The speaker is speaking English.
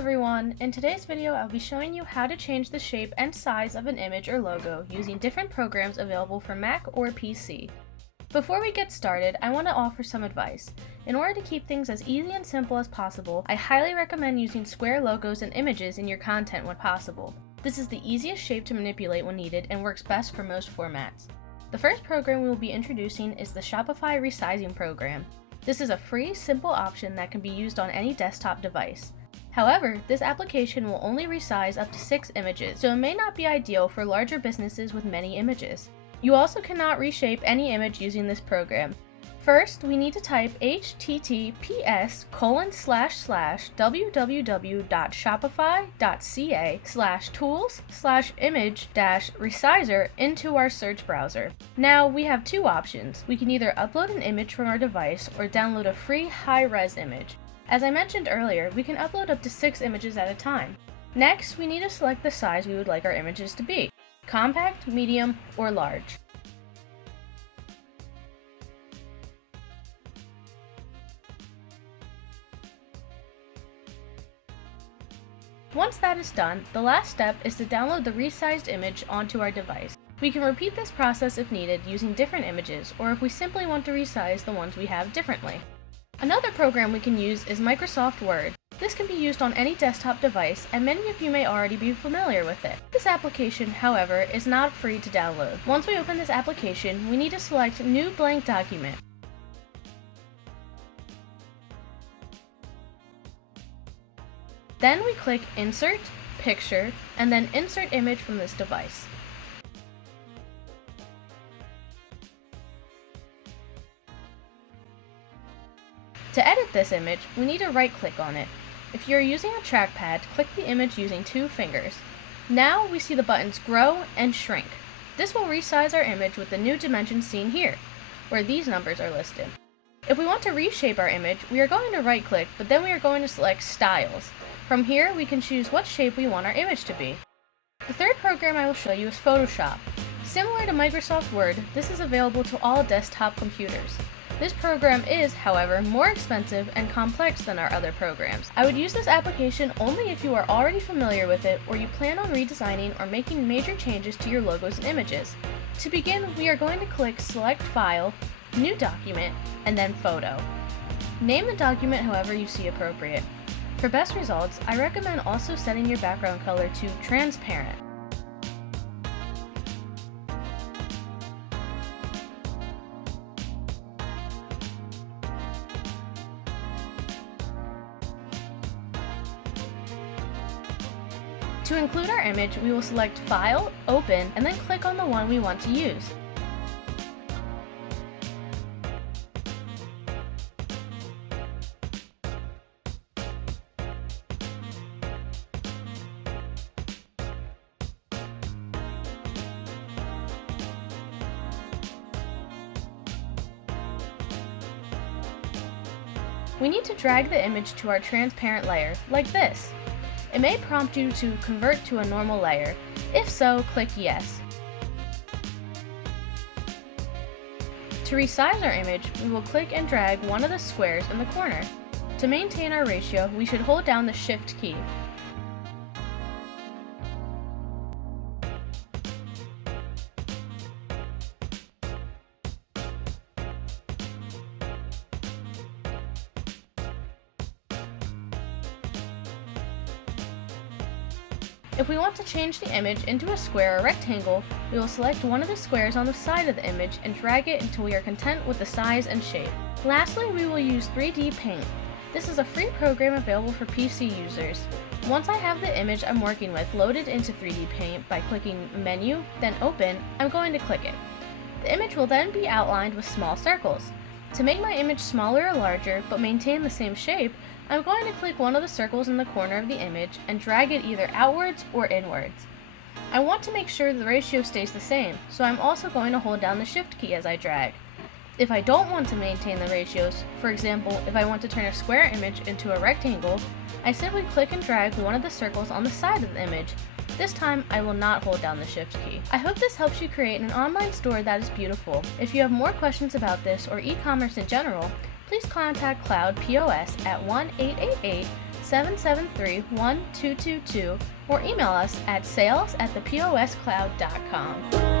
everyone! In today's video, I'll be showing you how to change the shape and size of an image or logo using different programs available for Mac or PC. Before we get started, I want to offer some advice. In order to keep things as easy and simple as possible, I highly recommend using square logos and images in your content when possible. This is the easiest shape to manipulate when needed and works best for most formats. The first program we will be introducing is the Shopify Resizing program. This is a free, simple option that can be used on any desktop device. However, this application will only resize up to 6 images, so it may not be ideal for larger businesses with many images. You also cannot reshape any image using this program. First, we need to type https://www.shopify.ca/tools/image-resizer into our search browser. Now, we have two options. We can either upload an image from our device or download a free high-res image. As I mentioned earlier, we can upload up to 6 images at a time. Next, we need to select the size we would like our images to be: compact, medium, or large. Once that is done, the last step is to download the resized image onto our device. We can repeat this process if needed using different images, or if we simply want to resize the ones we have differently. Another program we can use is Microsoft Word. This can be used on any desktop device, and many of you may already be familiar with it. This application, however, is not free to download. Once we open this application, we need to select New Blank Document. Then we click Insert, Picture, and then Insert Image from this device. To edit this image, we need to right-click on it. If you're using a trackpad, click the image using 2 fingers. Now we see the buttons Grow and Shrink. This will resize our image with the new dimensions seen here, where these numbers are listed. If we want to reshape our image, we are going to right-click, but then we are going to select Styles. From here, we can choose what shape we want our image to be. The third program I will show you is Photoshop. Similar to Microsoft Word, this is available to all desktop computers. This program is, however, more expensive and complex than our other programs. I would use this application only if you are already familiar with it or you plan on redesigning or making major changes to your logos and images. To begin, we are going to click Select File, New Document, and then Photo. Name the document however you see appropriate. For best results, I recommend also setting your background color to transparent. To include our image, we will select File, Open, and then click on the one we want to use. We need to drag the image to our transparent layer, like this. It may prompt you to convert to a normal layer. If so, click Yes. To resize our image, we will click and drag one of the squares in the corner. To maintain our ratio, we should hold down the Shift key. If we want to change the image into a square or rectangle, we will select one of the squares on the side of the image and drag it until we are content with the size and shape. Lastly, we will use 3D Paint. This is a free program available for PC users. Once I have the image I'm working with loaded into 3D Paint by clicking Menu, then Open, I'm going to click it. The image will then be outlined with small circles. To make my image smaller or larger, but maintain the same shape, I'm going to click one of the circles in the corner of the image and drag it either outwards or inwards. I want to make sure the ratio stays the same, so I'm also going to hold down the Shift key as I drag. If I don't want to maintain the ratios, for example, if I want to turn a square image into a rectangle, I simply click and drag one of the circles on the side of the image. This time, I will not hold down the Shift key. I hope this helps you create an online store that is beautiful. If you have more questions about this or e-commerce in general, please contact Cloud POS at 1-888 773-1222 or email us at sales@theposcloud.com.